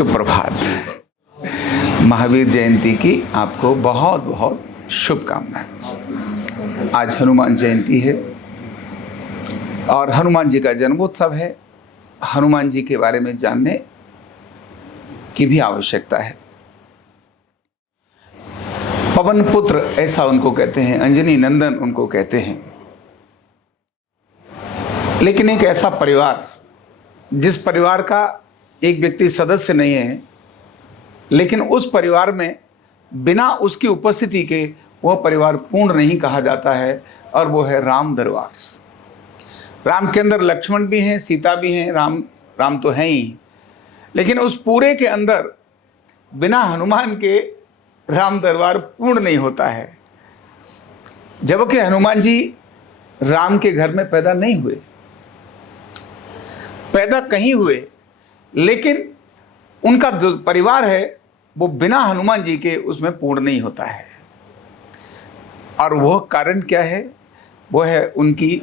सुप्रभात। महावीर जयंती की आपको बहुत बहुत शुभकामनाएं। आज हनुमान जयंती है और हनुमान जी का जन्मोत्सव है। हनुमान जी के बारे में जानने की भी आवश्यकता है। पवन पुत्र ऐसा उनको कहते हैं, अंजनी नंदन उनको कहते हैं। लेकिन एक ऐसा परिवार जिस परिवार का एक व्यक्ति सदस्य नहीं है, लेकिन उस परिवार में बिना उसकी उपस्थिति के वह परिवार पूर्ण नहीं कहा जाता है, और वो है राम दरबार। राम के अंदर लक्ष्मण भी हैं, सीता भी हैं, राम तो हैं ही, लेकिन उस पूरे के अंदर बिना हनुमान के राम दरबार पूर्ण नहीं होता है। जबकि हनुमान जी राम के घर में पैदा नहीं हुए, पैदा कहीं हुए, लेकिन उनका जो परिवार है वो बिना हनुमान जी के उसमें पूर्ण नहीं होता है। और वह कारण क्या है? वो है उनकी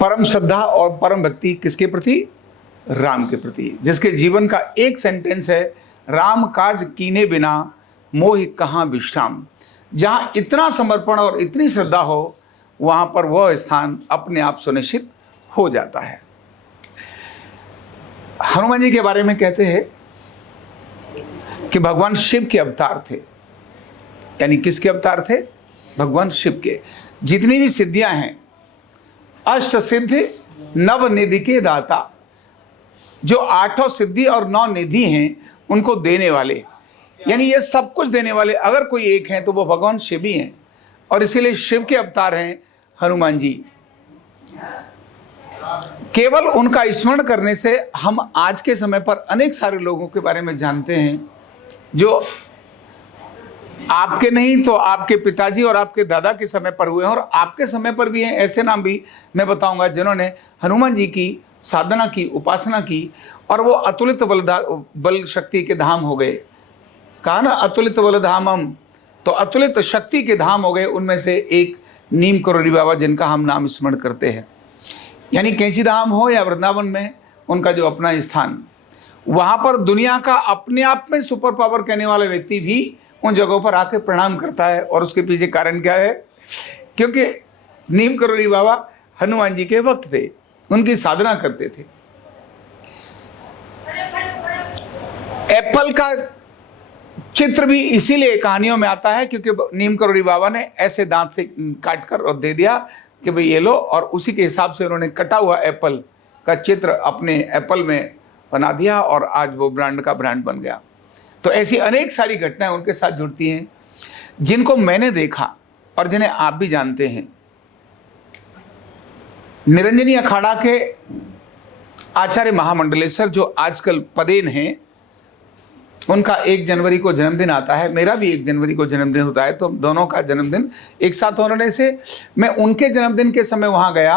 परम श्रद्धा और परम भक्ति किसके प्रति? राम के प्रति। जिसके जीवन का एक सेंटेंस है, राम काज कीने बिना मोहि कहाँ विश्राम। जहाँ इतना समर्पण और इतनी श्रद्धा हो, वहाँ पर वह स्थान अपने आप सुनिश्चित हो जाता है। हनुमान जी के बारे में कहते हैं कि भगवान शिव के अवतार थे। यानी किसके अवतार थे? भगवान शिव के। जितनी भी सिद्धियां हैं, अष्ट सिद्धि नव निधि के दाता, जो 8 सिद्धि और 9 निधि हैं उनको देने वाले, यानी ये सब कुछ देने वाले अगर कोई एक हैं तो वो भगवान शिव ही हैं। और इसीलिए शिव के अवतार हैं हनुमान जी। केवल उनका स्मरण करने से हम आज के समय पर अनेक सारे लोगों के बारे में जानते हैं, जो आपके नहीं तो आपके पिताजी और आपके दादा के समय पर हुए हैं, और आपके समय पर भी हैं। ऐसे नाम भी मैं बताऊंगा जिन्होंने हनुमान जी की साधना की, उपासना की, और वो अतुलित बल शक्ति के धाम हो गए। कहा ना, अतुलित बल धामम, तो अतुलित शक्ति के धाम हो गए। उनमें से एक नीम करोली बाबा, जिनका हम नाम स्मरण करते हैं। यानी कैंची धाम हो या वृंदावन में उनका जो अपना स्थान, वहाँ पर दुनिया का अपने आप में सुपर पावर कहने वाला व्यक्ति भी उन जगहों पर आके प्रणाम करता है। और उसके पीछे कारण क्या है? क्योंकि नीम करोली बाबा हनुमान जी के भक्त थे, उनकी साधना करते थे। एप्पल का चित्र भी इसीलिए कहानियों में आता है क्योंकि नीम करोली बाबा ने ऐसे दांत से काट कर और दे दिया कि भाई ये लो, और उसी के हिसाब से उन्होंने कटा हुआ एप्पल का चित्र अपने एप्पल में बना दिया, और आज वो ब्रांड का ब्रांड बन गया। तो ऐसी अनेक सारी घटनाएं उनके साथ जुड़ती हैं, जिनको मैंने देखा और जिन्हें आप भी जानते हैं। निरंजनी अखाड़ा के आचार्य महामंडलेश्वर, जो आजकल पदेन हैं, उनका 1 जनवरी को जन्मदिन आता है। मेरा भी 1 जनवरी को जन्मदिन होता है, तो दोनों का जन्मदिन एक साथ होने से मैं उनके जन्मदिन के समय वहाँ गया,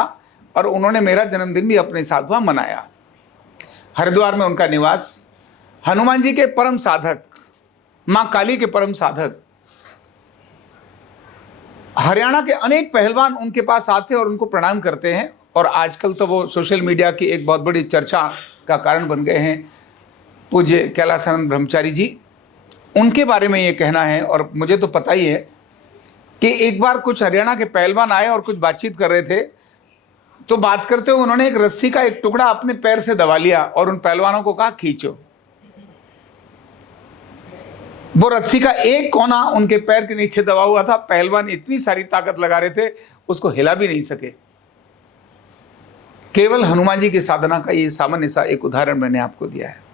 और उन्होंने मेरा जन्मदिन भी अपने साथ वहाँ मनाया। हरिद्वार में उनका निवास। हनुमान जी के परम साधक, माँ काली के परम साधक, हरियाणा के अनेक पहलवान उनके पास आते और उनको प्रणाम करते हैं। और आजकल तो वो सोशल मीडिया की एक बहुत बड़ी चर्चा का कारण बन गए हैं। पूज्य कैलासानंद ब्रह्मचारी जी, उनके बारे में ये कहना है, और मुझे तो पता ही है कि एक बार कुछ हरियाणा के पहलवान आए और कुछ बातचीत कर रहे थे, तो बात करते हुए उन्होंने एक रस्सी का एक टुकड़ा अपने पैर से दबा लिया और उन पहलवानों को कहा खींचो। वो रस्सी का एक कोना उनके पैर के नीचे दबा हुआ था। पहलवान इतनी सारी ताकत लगा रहे थे, उसको हिला भी नहीं सके। केवल हनुमान जी की साधना का ये सामान्य सा एक उदाहरण मैंने आपको दिया है।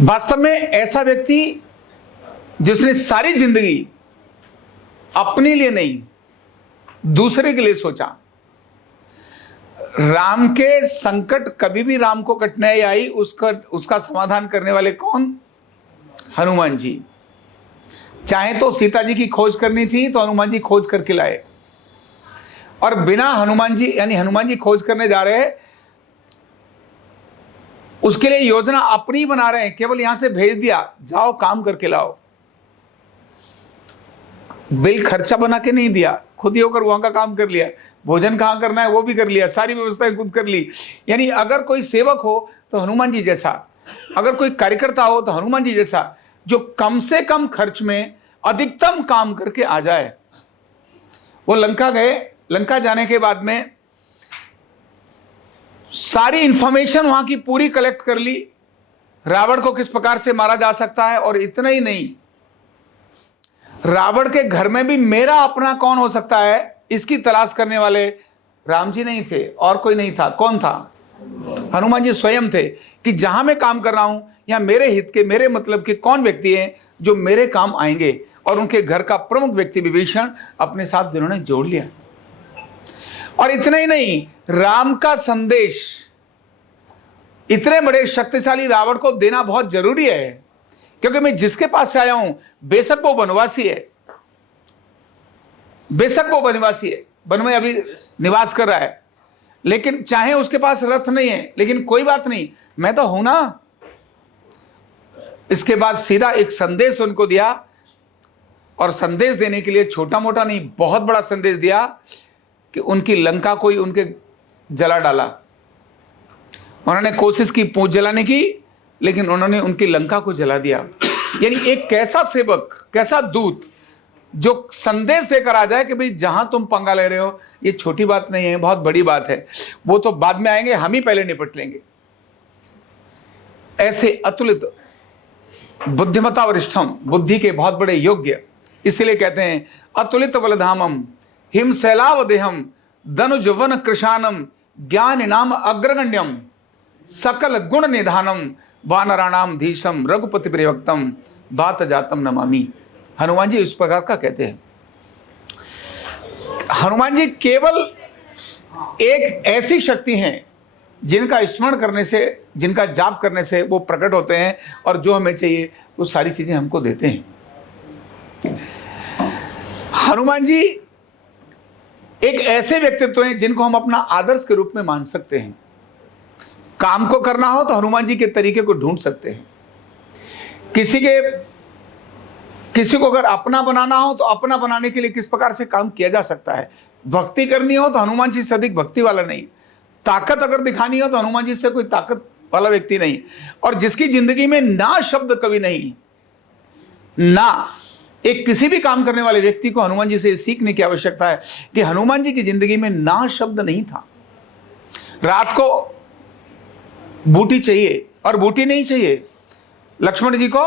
वास्तव में ऐसा व्यक्ति जिसने सारी जिंदगी अपने लिए नहीं, दूसरे के लिए सोचा। राम के संकट कभी भी राम को कठिनाई आई, उसका समाधान करने वाले कौन? हनुमान जी। चाहे तो सीता जी की खोज करनी थी तो हनुमान जी खोज करके लाए, और बिना हनुमान जी, यानी हनुमान जी खोज करने जा रहे हैं, उसके लिए योजना अपनी बना रहे हैं, केवल यहां से भेज दिया, जाओ काम करके लाओ। बिल खर्चा बना के नहीं दिया, खुद ही होकर वहां का काम कर लिया। भोजन कहाँ करना है वो भी कर लिया, सारी व्यवस्थाएं खुद कर ली। यानी अगर कोई सेवक हो तो हनुमान जी जैसा, अगर कोई कार्यकर्ता हो तो हनुमान जी जैसा, जो कम से कम खर्च में अधिकतम काम करके आ जाए। वो लंका गए, लंका जाने के बाद में सारी इंफॉर्मेशन वहां की पूरी कलेक्ट कर ली, रावण को किस प्रकार से मारा जा सकता है। और इतना ही नहीं, रावण के घर में भी मेरा अपना कौन हो सकता है, इसकी तलाश करने वाले राम जी नहीं थे और कोई नहीं था। कौन था? हनुमान जी स्वयं थे कि जहां मैं काम कर रहा हूं या मेरे हित के, मेरे मतलब के कौन व्यक्ति हैं जो मेरे काम आएंगे। और उनके घर का प्रमुख व्यक्ति विभीषण अपने साथ जिन्होंने जोड़ लिया। और इतना ही नहीं, राम का संदेश इतने बड़े शक्तिशाली रावण को देना बहुत जरूरी है, क्योंकि मैं जिसके पास से आया हूं, बेशक वो वनवासी है, बेशक वो वनवासी है, वन में अभी निवास कर रहा है, लेकिन चाहे उसके पास रथ नहीं है, लेकिन कोई बात नहीं, मैं तो हूं ना। इसके बाद सीधा एक संदेश उनको दिया, और संदेश देने के लिए छोटा मोटा नहीं, बहुत बड़ा संदेश दिया कि उनकी लंका को ही उनके जला डाला। उन्होंने कोशिश की पूंछ जलाने की, लेकिन उन्होंने उनकी लंका को जला दिया। यानी एक कैसा सेवक, कैसा दूत जो संदेश देकर आ जाए कि भाई जहां तुम पंगा ले रहे हो ये छोटी बात नहीं है, बहुत बड़ी बात है, वो तो बाद में आएंगे, हम ही पहले निपट लेंगे। ऐसे अतुलित बुद्धिमता वरिष्ठम, बुद्धि के बहुत बड़े योग्य, इसलिए कहते हैं अतुलित बलधामम हिमशैलावदेहम धनुजवन कृशानम ज्ञान नाम अग्रगण्यम सकल गुण निधानम वानराणाम धीशम रघुपति प्रियवक्तम बात जातम नमामि। हनुमान जी इस प्रकार का कहते हैं। हनुमान जी केवल एक ऐसी शक्ति हैं जिनका स्मरण करने से, जिनका जाप करने से वो प्रकट होते हैं, और जो हमें चाहिए वो सारी चीजें हमको देते हैं। हनुमान जी एक ऐसे व्यक्तित्व हैं जिनको हम अपना आदर्श के रूप में मान सकते हैं। काम को करना हो तो हनुमान जी के तरीके को ढूंढ सकते हैं। किसी को अगर अपना बनाना हो तो अपना बनाने के लिए किस प्रकार से काम किया जा सकता है। भक्ति करनी हो तो हनुमान जी से अधिक भक्ति वाला नहीं। ताकत अगर दिखानी हो तो हनुमान जी से कोई ताकत वाला व्यक्ति नहीं। और जिसकी जिंदगी में ना शब्द कभी नहीं, ना एक किसी भी काम करने वाले व्यक्ति को हनुमान जी से सीखने की आवश्यकता है कि हनुमान जी की जिंदगी में ना शब्द नहीं था। रात को बूटी चाहिए और बूटी नहीं चाहिए लक्ष्मण जी को,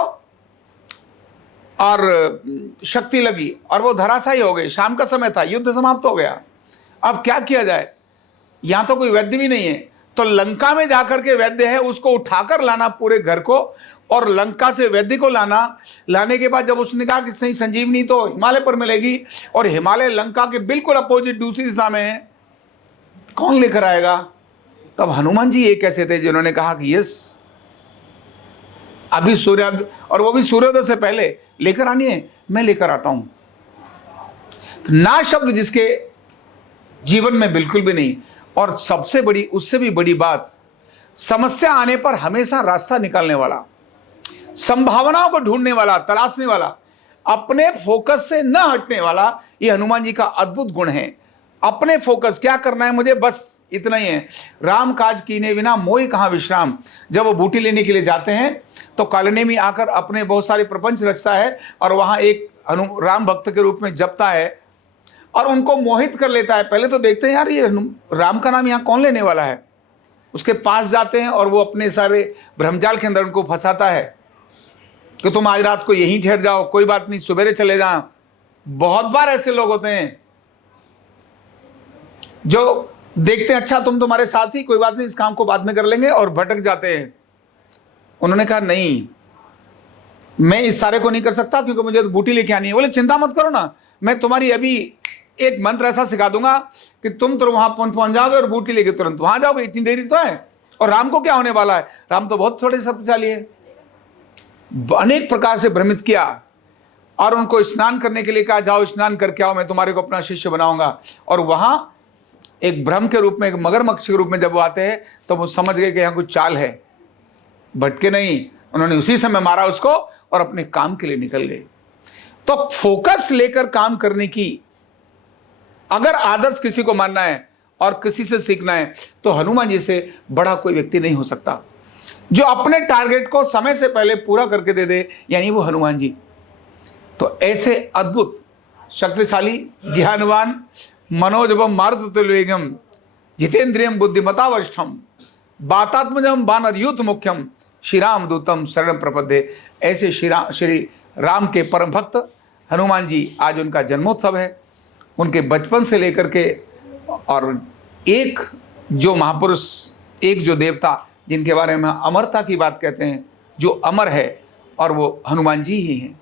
और शक्ति लगी और वो धराशायी हो गए। शाम का समय था, युद्ध समाप्त हो गया। अब क्या किया जाए, यहां तो कोई वैद्य भी नहीं है, तो लंका में जाकर के वैद्य है उसको उठाकर लाना पूरे घर को, और लंका से वैद्य को लाने के बाद जब उसने कहा कि सही संजीवनी तो हिमालय पर मिलेगी, और हिमालय लंका के बिल्कुल अपोजिट दूसरी दिशा में है, कौन लेकर आएगा। तब हनुमान जी एक ऐसे थे जिन्होंने कहा कि यस, अभी सूर्योदय, और वो भी सूर्योदय से पहले लेकर आनी है, मैं लेकर आता हूं। तो ना शब्द जिसके जीवन में बिल्कुल भी नहीं। और सबसे बड़ी, उससे भी बड़ी बात, समस्या आने पर हमेशा रास्ता निकालने वाला, संभावनाओं को ढूंढने वाला, तलाशने वाला, अपने फोकस से न हटने वाला, ये हनुमान जी का अद्भुत गुण है। अपने फोकस, क्या करना है मुझे, बस इतना ही है। राम काज कीने बिना मोहि कहाँ विश्राम। जब वो बूटी लेने के लिए जाते हैं तो कालनेमी आकर अपने बहुत सारे प्रपंच रचता है, और वहां एक राम भक्त के रूप में जपता है और उनको मोहित कर लेता है। पहले तो देखते हैं यार ये राम का नाम यहाँ कौन लेने वाला है, उसके पास जाते हैं और वो अपने सारे भ्रमजाल के अंदर उनको फंसाता है कि तुम आज रात को यहीं ठहर जाओ, कोई बात नहीं, सवेरे चले जाओ। बहुत बार ऐसे लोग होते हैं जो देखते हैं अच्छा तुम तुम्हारे साथ ही, कोई बात नहीं, इस काम को बाद में कर लेंगे, और भटक जाते हैं। उन्होंने कहा नहीं, मैं इस सारे को नहीं कर सकता क्योंकि मुझे तो बूटी लेके आनी है। बोले चिंता मत करो ना, मैं तुम्हारी अभी एक मंत्र ऐसा सिखा दूंगा कि तुम तो वहां पहुंच जाओगे और बूटी लेके तुरंत वहां जाओगे, इतनी देरी तो है। और राम को क्या होने वाला है, राम तो बहुत थोड़े शक्तिशाली है। अनेक प्रकार से भ्रमित किया और उनको स्नान करने के लिए कहा, जाओ स्नान करके आओ, मैं तुम्हारे को अपना शिष्य बनाऊंगा। और वहां एक भ्रम के रूप में, एक मगरमच्छ के रूप में जब वो आते हैं तो वो समझ गए कि यहाँ कुछ चाल है, भटके नहीं। उन्होंने उसी समय मारा उसको और अपने काम के लिए निकल गए। तो फोकस लेकर काम करने की अगर आदर्श किसी को मानना है और किसी से सीखना है तो हनुमान जी से बड़ा कोई व्यक्ति नहीं हो सकता। जो अपने टारगेट को समय से पहले पूरा करके दे दे, यानी वो हनुमान जी। तो ऐसे अद्भुत, शक्तिशाली, ज्ञानवान, मनोजवम मारुततुल्यवेगम, जितेंद्रियम बुद्धिमतावष्टम, वातात्मजम वानरयूथ मुख्यम, श्री राम दूतम शरण प्रपद्ये। ऐसे श्री राम के परम भक्त हनुमान जी, आज उनका जन्मोत्सव है। उनके बचपन से लेकर के, और एक जो महापुरुष, एक जो देवता जिनके बारे में अमरता की बात कहते हैं, जो अमर है, और वो हनुमान जी ही हैं।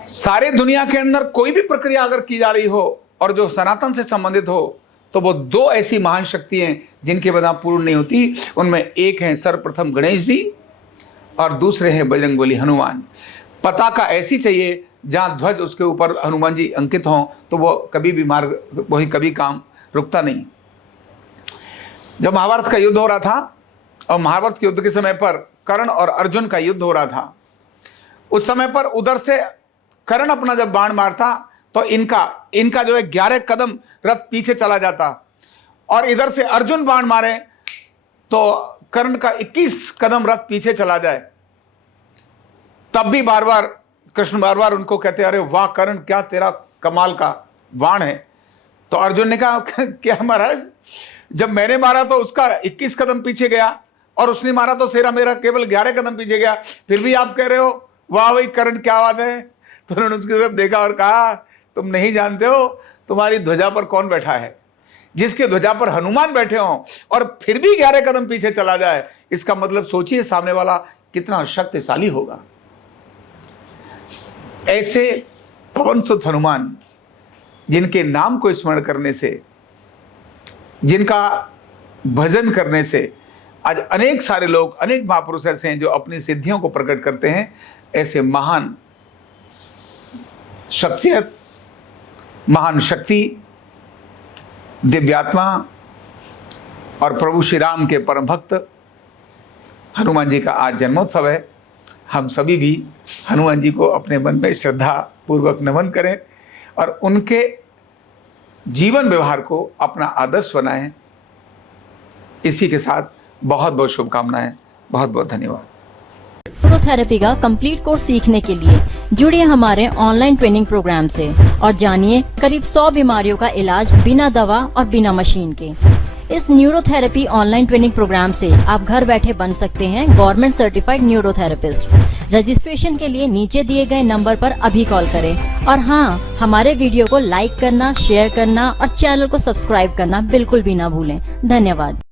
सारे दुनिया के अंदर कोई भी प्रक्रिया अगर की जा रही हो और जो सनातन से संबंधित हो, तो वो दो ऐसी महान शक्ति हैं जिनके बिना पूर्ण नहीं होती। उनमें एक हैं सर्वप्रथम गणेश जी और दूसरे हैं बजरंगबली हनुमान। पताका ऐसी चाहिए जहाँ ध्वज उसके ऊपर हनुमान जी अंकित हों, तो वो कभी भी मार्ग, वही कभी काम रुकता नहीं। जब महाभारत का युद्ध हो रहा था, और महाभारत के युद्ध के समय पर कर्ण और अर्जुन का युद्ध हो रहा था, उस समय पर उधर से कर्ण अपना जब बाण मारता तो इनका जो है 11 कदम रथ पीछे चला जाता, और इधर से अर्जुन बाण मारे तो कर्ण का 21 कदम रथ पीछे चला जाए। तब भी बार बार कृष्ण बार बार उनको कहते, अरे वाह कर्ण, क्या तेरा कमाल का बाण है। तो अर्जुन ने कहा, क्या महाराज, जब मैंने मारा तो उसका 21 कदम पीछे गया, और उसने मारा तो मेरा केवल 11 कदम पीछे गया, फिर भी आप कह रहे हो वाह भाई कर्ण, क्या बात है। तो उन्होंने उसकी तरफ देखा और कहा, तुम नहीं जानते हो तुम्हारी ध्वजा पर कौन बैठा है। जिसके ध्वजा पर हनुमान बैठे हों और फिर भी 11 कदम पीछे चला जाए, इसका मतलब सोचिए सामने वाला कितना शक्तिशाली होगा। ऐसे पवन सुत हनुमान, जिनके नाम को स्मरण करने से, जिनका भजन करने से आज अनेक सारे लोग, अनेक महापुरुष ऐसे हैं जो अपनी सिद्धियों को प्रकट करते हैं। ऐसे महान शख्सियत, महान शक्ति, दिव्यात्मा और प्रभु श्री राम के परम भक्त हनुमान जी का आज जन्मोत्सव है। हम सभी भी हनुमान जी को अपने मन में श्रद्धा पूर्वक नमन करें और उनके जीवन व्यवहार को अपना आदर्श बनाएं। इसी के साथ बहुत बहुत शुभकामनाएं, बहुत बहुत धन्यवाद। न्यूरोथेरेपी का कंप्लीट कोर्स सीखने के लिए जुड़िए हमारे ऑनलाइन ट्रेनिंग प्रोग्राम से और जानिए करीब 100 बीमारियों का इलाज बिना दवा और बिना मशीन के। इस न्यूरोथेरेपी ऑनलाइन ट्रेनिंग प्रोग्राम से आप घर बैठे बन सकते हैं गवर्नमेंट सर्टिफाइड न्यूरोथेरेपिस्ट। रजिस्ट्रेशन के लिए नीचे दिए गए नंबर पर अभी कॉल करें। और हाँ, हमारे वीडियो को लाइक करना, शेयर करना और चैनल को सब्सक्राइब करना बिल्कुल भी ना भूलें। धन्यवाद।